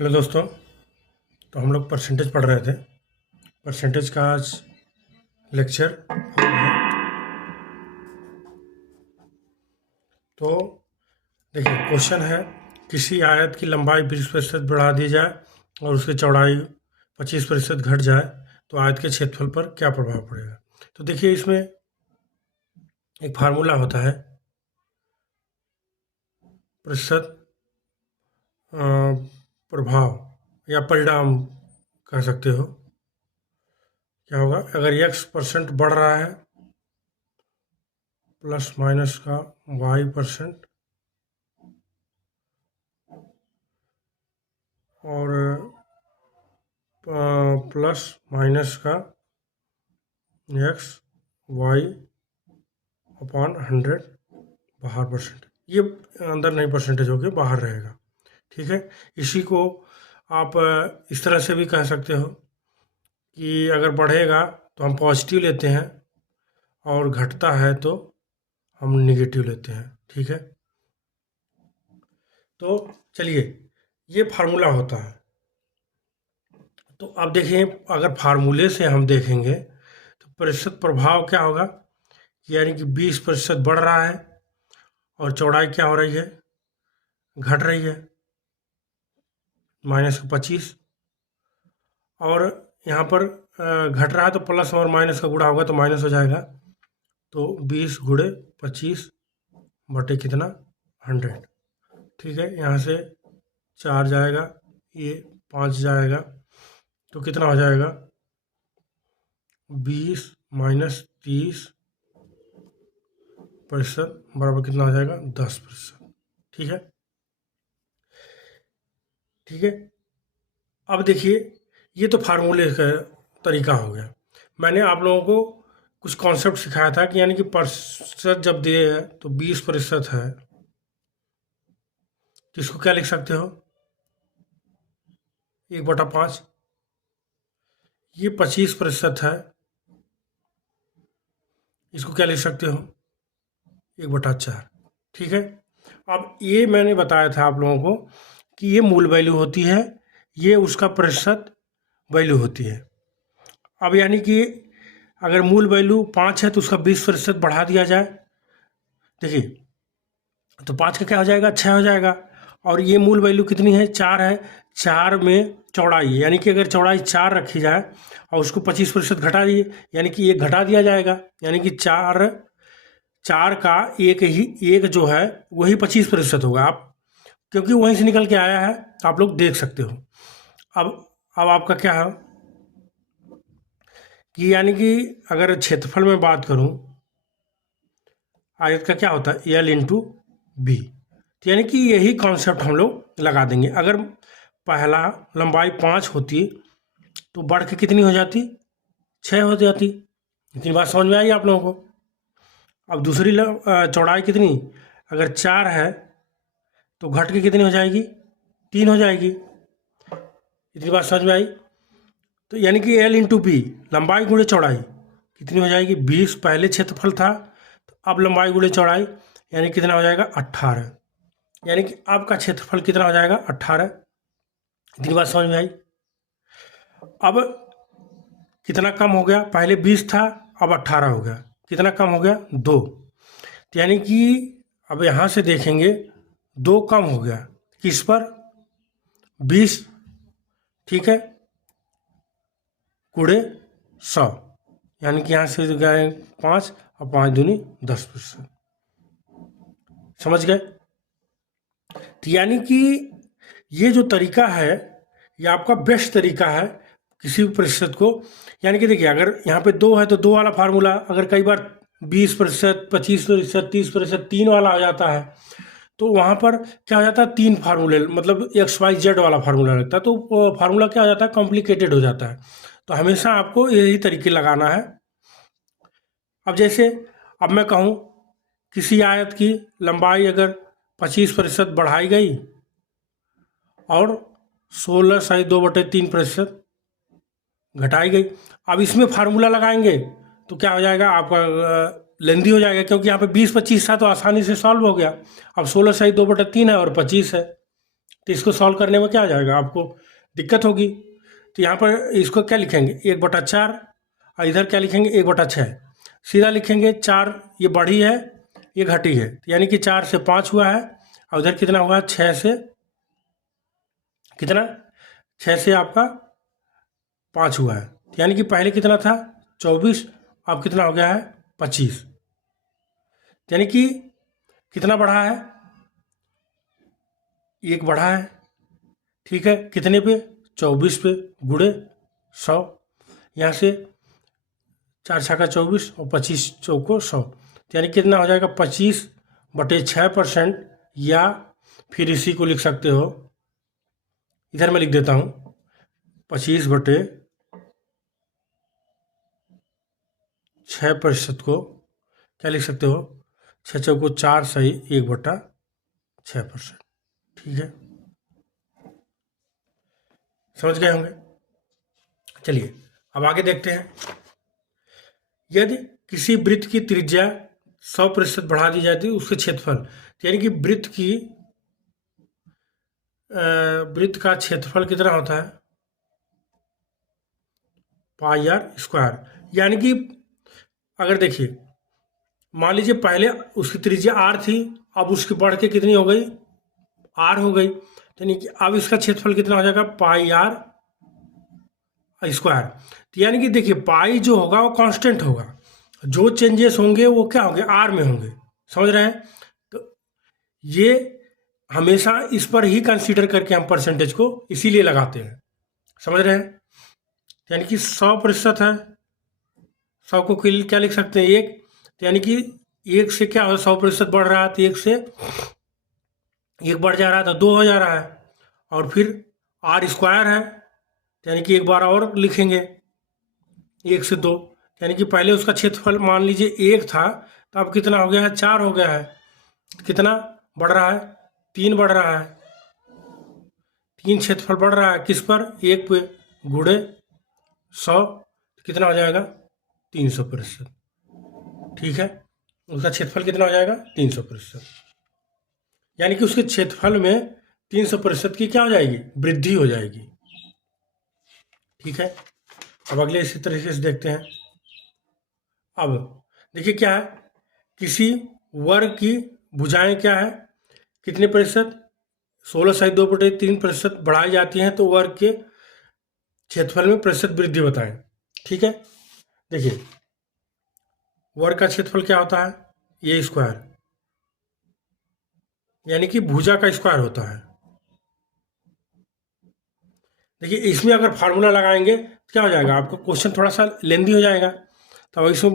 Hello दोस्तों। तो हम लोग परसेंटेज पढ़ रहे थे। परसेंटेज का आज लेक्चर हो रहा है। तो देखिए, क्वेश्चन है किसी आयत की लंबाई 20% बढ़ा दी जाए और उसकी चौड़ाई 25% घट जाए तो आयत के क्षेत्रफल पर क्या प्रभाव पड़ेगा। तो देखिए, इसमें एक फार्मूला होता है प्रतिशत प्रभाव या परिणाम कह सकते हो। क्या होगा अगर x% बढ़ रहा है प्लस माइनस का y% और प्लस माइनस का एक्स वाई अपॉन 100 बाहर परसेंट, ये अंदर नहीं परसेंटेज होके बाहर रहेगा। ठीक है, इसी को आप इस तरह से भी कह सकते हो कि अगर बढ़ेगा तो हम पॉजिटिव लेते हैं और घटता है तो हम निगेटिव लेते हैं। ठीक है, तो चलिए, ये फार्मूला होता है। तो अब देखिए, अगर फार्मूले से हम देखेंगे तो प्रतिशत प्रभाव क्या होगा, यानी कि 20% बढ़ रहा है और चौड़ाई क्या हो रही है, घट रही है, -25। और यहाँ पर घट रहा है तो प्लस और माइनस का गुणा होगा तो माइनस हो जाएगा। तो 20 गुणे 25 बटे कितना 100। ठीक है, यहाँ से 4 जाएगा, ये 5 जाएगा, तो कितना हो जाएगा 20 माइनस 30% बराबर कितना हो जाएगा 10%। ठीक है, ठीक है। अब देखिए, ये तो फार्मूले का तरीका हो गया। मैंने आप लोगों को कुछ कॉन्सेप्ट सिखाया था कि यानी कि प्रतिशत जब दिए है तो 20% है, तो इसको क्या लिख सकते हो 1/5। ये 25% है, इसको क्या लिख सकते हो 1/4। ठीक है, अब ये मैंने बताया था आप लोगों को कि ये मूल वैल्यू होती है, ये उसका प्रतिशत वैल्यू होती है। अब यानी कि अगर मूल वैल्यू 5 है तो उसका 20% बढ़ा दिया जाए, देखिए, तो 5 का क्या हो जाएगा 6 हो जाएगा। और ये मूल वैल्यू कितनी है 4 है, 4 में चौड़ाई, यानी कि अगर चौड़ाई 4 रखी जाए और उसको 25% घटा दिए, यानी कि एक घटा दिया जाएगा, यानी कि 4 का एक जो है वही 25% होगा। आप क्योंकि वहीं से निकल के आया है, आप लोग देख सकते हो। अब आपका क्या है कि यानी कि अगर क्षेत्रफल में बात करूं, आयत का क्या होता है L/B, तो यानी कि यही कॉन्सेप्ट हम लोग लगा देंगे। अगर पहला लंबाई 5 होती तो बढ़ के कितनी हो जाती 6 हो जाती। इतनी बात समझ में आई आप लोगों को। अब दूसरी चौड़ाई कितनी, अगर 4 है तो घट के कितनी हो जाएगी 3 हो जाएगी। इतनी बात समझ में आई। तो यानी कि L/B, लंबाई गुणे चौड़ाई कितनी हो जाएगी 20, पहले क्षेत्रफल था तो अब लंबाई गुणे चौड़ाई, यानी कितना हो जाएगा 18। यानी कि आपका क्षेत्रफल कितना हो जाएगा 18। इतनी बात समझ में आई। अब कितना कम हो गया, पहले 20 था अब 18 हो गया, कितना कम हो गया 2। तो यानी कि अब यहाँ से देखेंगे 2 कम हो गया, किस पर 20। ठीक है, गुणे 100, यानी कि यहाँ से गए 5 और 5 दूनी 10%। समझ गए। तो यानी कि ये जो तरीका है ये आपका बेस्ट तरीका है किसी भी प्रतिशत को। यानी कि देखिए, अगर यहाँ पे 2 है तो 2 वाला फार्मूला, अगर कई बार 20%, 25%, 30%, 3 वाला आ जाता है तो वहाँ पर क्या हो जाता है 3 फार्मूले, मतलब XYZ वाला फार्मूला लगता है, तो फार्मूला क्या हो जाता है कॉम्प्लिकेटेड हो जाता है। तो हमेशा आपको यही तरीके लगाना है। अब जैसे अब मैं कहूँ किसी आयत की लंबाई अगर 25% बढ़ाई गई और 16/2/3% घटाई गई, अब इसमें फार्मूला लगाएंगे तो क्या हो जाएगा आपका लेंदी हो जाएगा, क्योंकि यहाँ पे 20-25 था तो आसानी से सॉल्व हो गया। अब 16/2/3 है और 25 है, तो इसको सॉल्व करने में क्या आ जाएगा, आपको दिक्कत होगी। तो यहाँ पर इसको क्या लिखेंगे, 1/4, और इधर क्या लिखेंगे, 1/6। सीधा लिखेंगे 4, ये बढ़ी है ये घटी है, तो यानी कि 4 से 5 हुआ है, और उधर कितना हुआ, 6 से कितना, 6 से आपका 5 हुआ है। तो यानी कि पहले कितना था 24, अब कितना हो गया है 25। यानी कि कितना बढ़ा है, 1 बढ़ा है। ठीक है, कितने पे, 24 पे, गुणे 100। यहाँ से 4 छक्का 24 और 25 चौको 100, यानी कितना हो जाएगा 25/6%, या फिर इसी को लिख सकते हो, इधर मैं लिख देता हूँ 25/6% को क्या लिख सकते हो, 6 चौको 4 सही 1/6%। ठीक है, समझ गए होंगे। चलिए अब आगे देखते हैं। यदि किसी वृत्त की त्रिज्या 100% बढ़ा दी जाती है, उसके क्षेत्रफल, यानी कि वृत्त का क्षेत्रफल कितना होता है, πr²। यानी कि अगर देखिए, मान लीजिए पहले उसकी त्रिज्या r थी, अब उसकी बढ़ के कितनी हो गई, r हो गई, यानी कि अब इसका क्षेत्रफल कितना हो जाएगा, πr²। तो यानी कि देखिए पाई जो होगा वो कांस्टेंट होगा, जो चेंजेस होंगे वो क्या होंगे, r में होंगे। समझ रहे हैं, तो ये हमेशा इस पर ही कंसीडर करके हम परसेंटेज को इसीलिए लगाते हैं। समझ रहे हैं, यानी कि 100% है, 100 को क्या लिख सकते हैं, 1, तो यानी कि 1 से क्या हो, 100% बढ़ रहा है तो 1 से 1 बढ़ जा रहा है तो 2 हो जा रहा है, और फिर r² है, यानी कि एक बार और लिखेंगे 1 से 2, यानी कि पहले उसका क्षेत्रफल मान लीजिए 1 था, तो अब कितना हो गया है, 4 हो गया है। कितना बढ़ रहा है, 3 बढ़ रहा है, 3 क्षेत्रफल बढ़ रहा है किस पर, 1 पे, गुणे 100, कितना हो जाएगा 300%। ठीक है, उसका क्षेत्रफल कितना हो जाएगा 300%, यानी कि उसके क्षेत्रफल में 300% की क्या हो जाएगी, वृद्धि हो जाएगी। ठीक है, अब अगले इसी तरीके से देखते हैं। अब देखिए क्या है, किसी वर्ग की भुजाएं क्या है, कितने प्रतिशत, 16/2/3% बढ़ाई जाती हैं, तो वर्ग के क्षेत्रफल में प्रतिशत वृद्धि बताएं। ठीक है, देखिए वर्ग का क्षेत्रफल क्या होता है, ये स्क्वायर, यानी कि भुजा का स्क्वायर होता है। देखिए इसमें अगर फार्मूला लगाएंगे तो क्या हो जाएगा, आपका क्वेश्चन थोड़ा सा लेंदी हो जाएगा। तो अब इसमें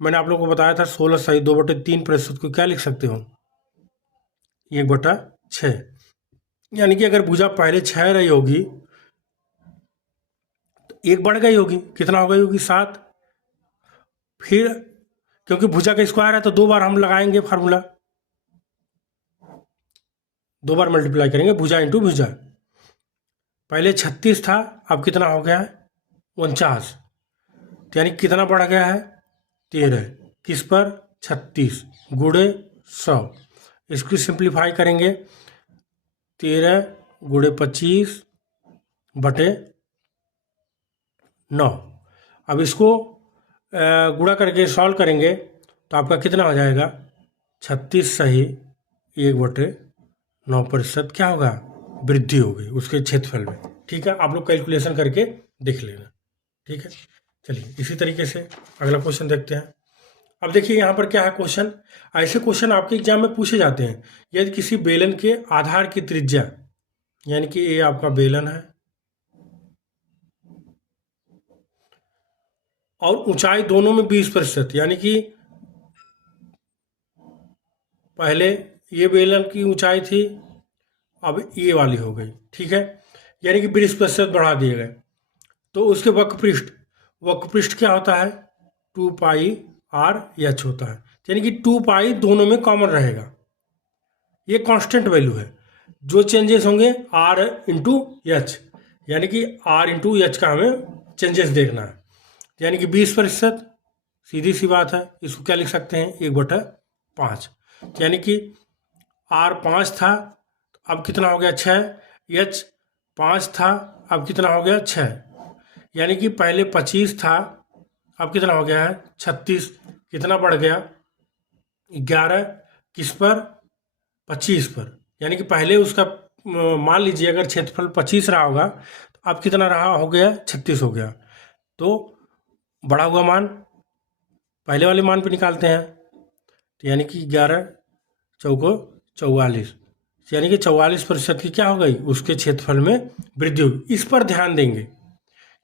मैंने आप लोगों को बताया था 16/2/3% को क्या लिख सकते हो, 1/6, यानी कि अगर भुजा पहले 6 रही होगी तो 1 बढ़ गई होगी, कितना हो गई होगी 7, फिर क्योंकि भुजा का स्क्वायर है तो 2 बार हम लगाएंगे फार्मूला, 2 बार मल्टीप्लाई करेंगे भुजा इंटू भुजा। पहले 36 था, अब कितना हो गया है 49, यानी कितना बढ़ गया है 13, किस पर 36 गुणे 100। इसको सिंप्लीफाई करेंगे, 13 गुणे 25/9। अब इसको गुणा करके सॉल्व करेंगे तो आपका कितना हो जाएगा, 36 सही 1/9% क्या होगा, वृद्धि होगी उसके क्षेत्रफल में। ठीक है, आप लोग कैलकुलेशन करके देख लेना। ठीक है, चलिए इसी तरीके से अगला क्वेश्चन देखते हैं। अब देखिए यहाँ पर क्या है क्वेश्चन, ऐसे क्वेश्चन आपके एग्जाम में पूछे जाते हैं। यदि किसी बेलन के आधार की त्रिज्या, यानी कि ये आपका बेलन है और ऊंचाई दोनों में 20%, यानी कि पहले ये बेलन की ऊंचाई थी, अब ये वाली हो गई। ठीक है, यानी कि 20% बढ़ा दिए गए, तो उसके वक्रपृष्ठ क्या होता है, 2πr/h होता है, यानी कि 2π दोनों में कॉमन रहेगा, ये कांस्टेंट वैल्यू है। जो चेंजेस होंगे r/h, यानी कि r/h का हमें चेंजेस देखना है, यानी कि 20%, सीधी सी बात है, इसको क्या लिख सकते हैं 1/5, यानी कि r 5 था, अब कितना हो गया 6। एच 5 था, अब कितना हो गया 6। यानी कि पहले 25 था, अब कितना हो गया है 36। कितना बढ़ गया 11 किस पर 25 पर। यानी कि पहले उसका मान लीजिए अगर क्षेत्रफल 25 रहा होगा तो अब कितना रहा हो गया 36 हो गया। तो बढ़ा हुआ मान पहले वाले मान पे निकालते हैं, तो यानी कि 11 चौको 44, यानी कि 44% की क्या हो गई उसके क्षेत्रफल में वृद्धि होगी। इस पर ध्यान देंगे,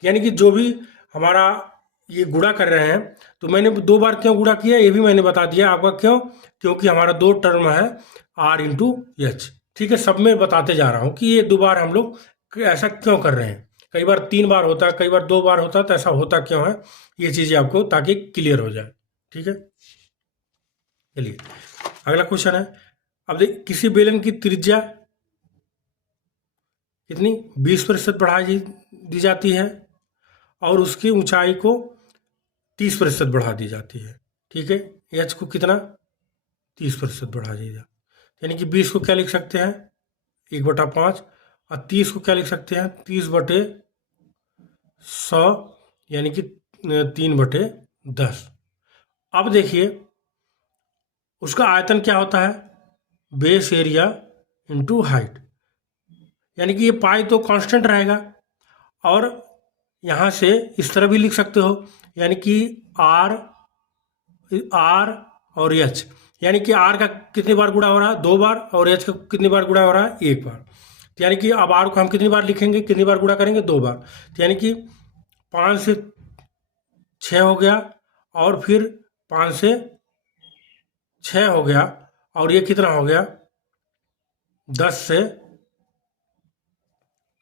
यानी कि जो भी हमारा ये गुणा कर रहे हैं, तो मैंने 2 बार क्यों गुणा किया ये भी मैंने बता दिया आपका, क्यों, क्योंकि हमारा 2 टर्म है R इंटू एच। ठीक है, सब में बताते जा रहा हूँ कि ये 2 बार हम लोग ऐसा क्यों कर रहे हैं। कई बार 3 बार होता है, कई बार 2 बार होता है, तो ऐसा होता क्यों है ये चीज़ें आपको ताकि क्लियर हो जाए। ठीक है, चलिए अगला क्वेश्चन है। अब देख, किसी बेलन की त्रिज्या कितनी 20% बढ़ा दी जाती है और उसकी ऊंचाई को 30% बढ़ा दी जाती है। ठीक है, एच को कितना 30% बढ़ा दिया, यानी कि 20 को क्या लिख सकते हैं 1/5, और 30 को क्या लिख सकते हैं 30/100, यानी कि 3/10। अब देखिए उसका आयतन क्या होता है बेस एरिया इंटू हाइट, यानी कि ये पाई तो कांस्टेंट रहेगा, और यहाँ से इस तरह भी लिख सकते हो, यानी कि आर और एच, यानी कि आर का कितनी बार गुणा हो रहा है 2 बार, और एच का कितनी बार गुणा हो रहा है 1 बार। तो यानी कि अब आर को हम कितनी बार लिखेंगे, कितनी बार गुणा करेंगे 2 बार, तो यानी कि 5 से 6 हो गया, और फिर 5 से 6 हो गया, और ये कितना हो गया 10 से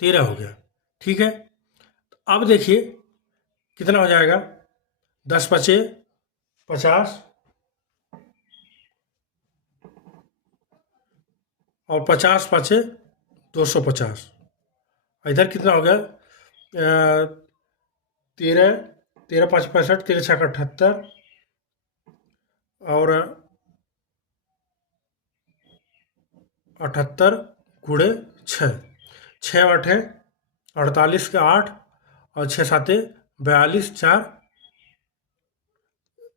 13 हो गया। ठीक है, अब देखिए कितना हो जाएगा 10 पचे 50, और 50 पचे 250, इधर कितना हो गया 13, 13×5 65, 13×6 78, और 78 गुणे 6, 6×8 48 के 8, और 6×7 42, 4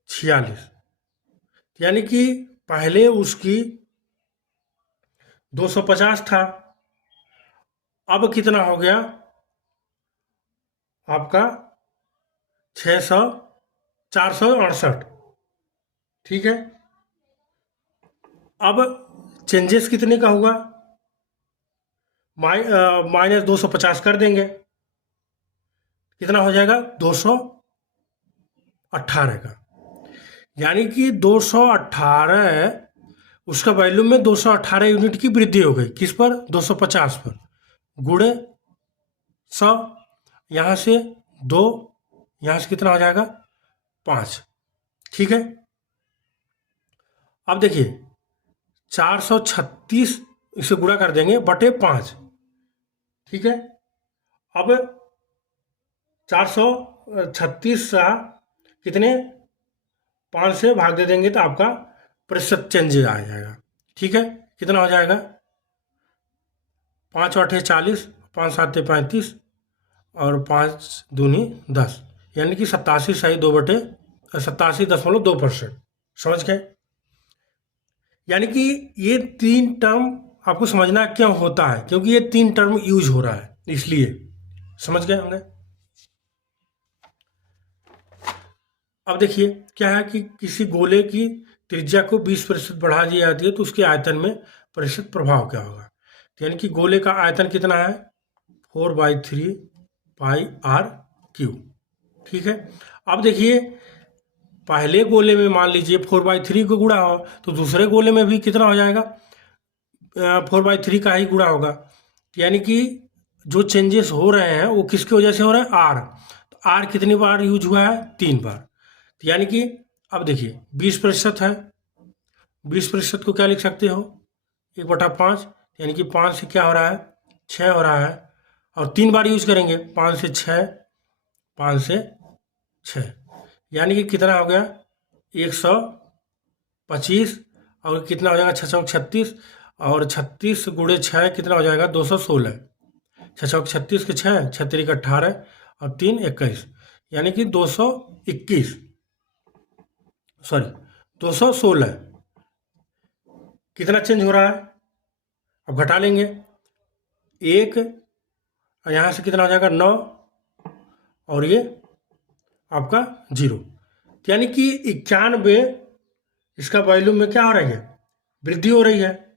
46, यानी कि पहले उसकी 250 था, अब कितना हो गया आपका 600 468। ठीक है, अब चेंजेस कितने का हुआ -250 कर देंगे, कितना हो जाएगा 218 का, यानी कि 218 उसका वैल्यू में 218 यूनिट की वृद्धि हो गई, किस पर 250 पर, गुणे 100, यहाँ से 2, यहाँ से कितना हो जाएगा 5। ठीक है, अब देखिए 436 इसे गुणा कर देंगे बटे 5। ठीक है, अब 436 का कितने 5 से भाग दे देंगे तो आपका प्रतिशत चेंज आ जाएगा। ठीक है, कितना हो जाएगा 5×8 40, 5×7 35, और 5 दूनी 10, यानी कि 87.2%। समझ गए, यानी कि ये 3 टर्म आपको समझना क्यों होता है, क्योंकि ये 3 टर्म यूज हो रहा है, इसलिए समझ गए हमने। अब देखिए क्या है कि किसी गोले की त्रिज्या को 20% बढ़ा दी जाती है तो उसके आयतन में प्रतिशत प्रभाव क्या होगा। यानी कि गोले का आयतन कितना है 4/3 पाई आर क्यूब। ठीक है, अब देखिए पहले गोले में मान लीजिए 4/3 को गुणा हो तो दूसरे गोले में भी कितना हो जाएगा 4/3 का ही गुणा होगा, यानी कि जो चेंजेस हो रहे हैं वो किसकी वजह से हो रहे हैं आर, तो आर कितनी बार यूज हुआ है 3 बार, यानी कि अब देखिए 20% है, 20% को क्या लिख सकते हो 1/5, यानी कि 5 से क्या हो रहा है 6 हो रहा है, और 3 बार यूज करेंगे 5 से 6, 5 से 6, यानी कि कितना हो गया 125, और कितना हो जाएगा 636, और 36 गुणे 6 कितना हो जाएगा 216। 6 चौक 36 के 6, 6 तिरिक 18 और 3 21, यानी कि 221, सॉरी 216। कितना चेंज हो रहा है, अब घटा लेंगे 1, और यहाँ से कितना हो जाएगा 9, और ये आपका 0, यानी कि 91 इसका वॉल्यूम में क्या हो रही है, वृद्धि हो रही है।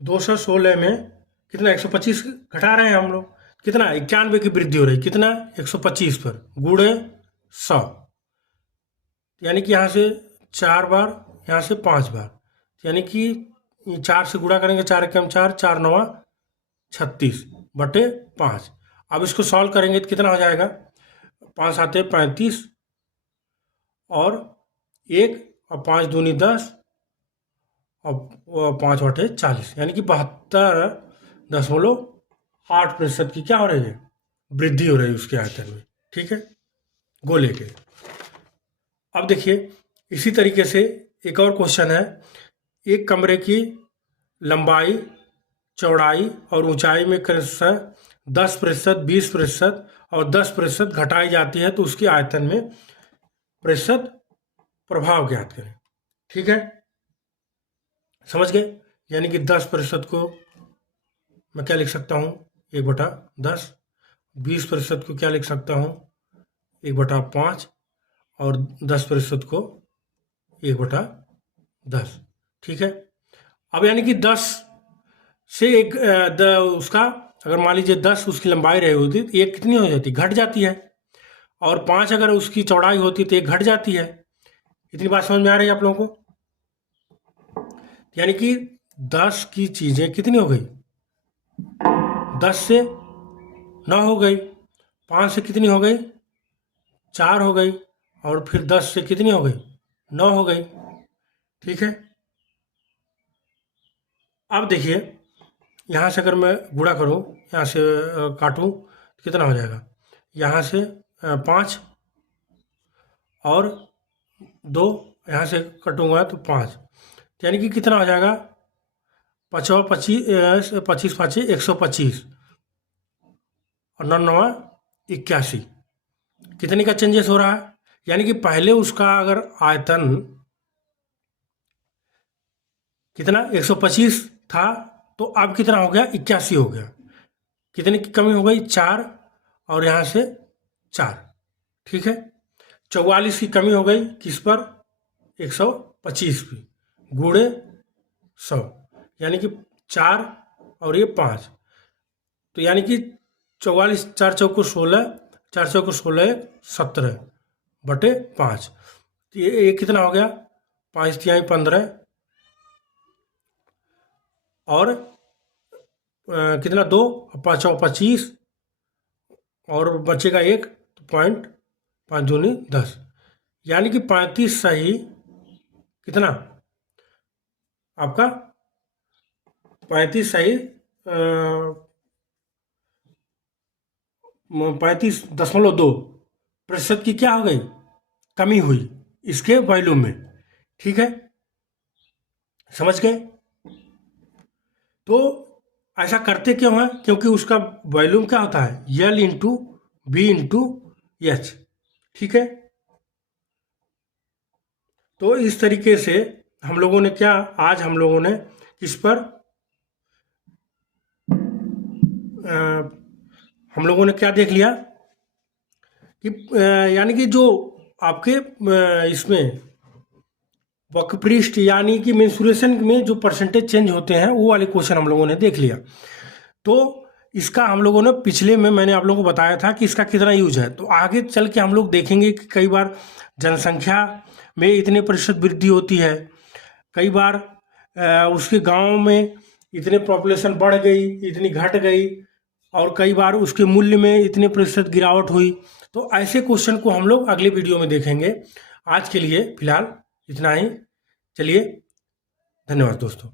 216 में कितना 125 घटा रहे हैं हम लोग, कितना 91 की वृद्धि हो रही है, कितना 125 पर गुणे 100, यानी कि यहाँ से 4 बार, यहाँ से 5 बार, यानी कि 4 से गुणा करेंगे, 4 एकम 4, 4 नवा 36 बटे 5। अब इसको सॉल्व करेंगे तो कितना हो जाएगा, 5 आते 35 और 1 और 5 दूनी 10 और 5 बटे 40, यानी कि 72.8% की क्या हो रही है, वृद्धि हो रही है उसके आयतन में। ठीक है, गोले के। अब देखिए इसी तरीके से एक और क्वेश्चन है, एक कमरे की लंबाई, चौड़ाई और ऊंचाई में क्रमशः 10%, 20% और 10% घटाई जाती है, तो उसके आयतन में प्रतिशत प्रभाव ज्ञात करें। ठीक है, समझ गए, यानी कि 10% को मैं क्या लिख सकता हूँ 1/10, 20% को क्या लिख सकता हूँ 1/5 और 10% को 1/10। ठीक है, अब यानी कि 10 से एक उसका अगर मान लीजिए 10 उसकी लंबाई रही होती तो एक कितनी हो जाती, घट जाती है, और 5 अगर उसकी चौड़ाई होती तो एक घट जाती है। इतनी बात समझ में आ रही है आप लोगों को, यानी कि 10 की चीज़ें कितनी हो गई, 10 से 9 हो गई, 5 से कितनी हो गई 4 हो गई, और फिर 10 से कितनी हो गई 9 हो गई। ठीक है, अब देखिए यहाँ से अगर मैं गुणा करूँ, यहाँ से काटूँ तो कितना हो जाएगा, यहाँ से 5 और 2, यहाँ से कटूँगा तो 5, यानी कि कितना हो जाएगा 25 5 125 और 9 9 81, कितने का चेंजेस हो रहा है, यानी कि पहले उसका अगर आयतन कितना 125 था तो अब कितना हो गया 81 हो गया, कितने की कमी हो गई 4 और यहाँ से 4। ठीक है, 44 की कमी हो गई किस पर 125 पे गुणे 100, यानी कि 4 और ये 5, तो यानी कि 44, 4 चौको 16, 4 चौको 16 17 बटे 5, तो ये कितना हो गया 5 तिहाई 15 और कितना 2 5 25 और बचेगा 1 पॉइंट 5 दूनी 10, यानी कि 35 सही कितना आपका 35 सही 35.2% की क्या हो गई कमी हुई इसके वॉल्यूम में। ठीक है, समझ गए, तो ऐसा करते क्यों है, क्योंकि उसका वॉल्यूम क्या होता है L/B/H। ठीक है, तो इस तरीके से हम लोगों ने क्या, आज हम लोगों ने इस पर हम लोगों ने क्या देख लिया कि यानी कि जो आपके इसमें वक्रपृष्ठ यानी कि मेंसुरेशन में जो परसेंटेज चेंज होते हैं वो वाले क्वेश्चन हम लोगों ने देख लिया। तो इसका हम लोगों ने पिछले में मैंने आप लोगों को बताया था कि इसका कितना यूज है, तो आगे चल के हम लोग देखेंगे कि कई बार जनसंख्या में इतने प्रतिशत वृद्धि होती है, कई बार उसके गांव में इतने पॉपुलेशन बढ़ गई, इतनी घट गई, और कई बार उसके मूल्य में इतने प्रतिशत गिरावट हुई। तो ऐसे क्वेश्चन को हम लोग अगले वीडियो में देखेंगे। आज के लिए फिलहाल इतना ही, चलिए धन्यवाद दोस्तों।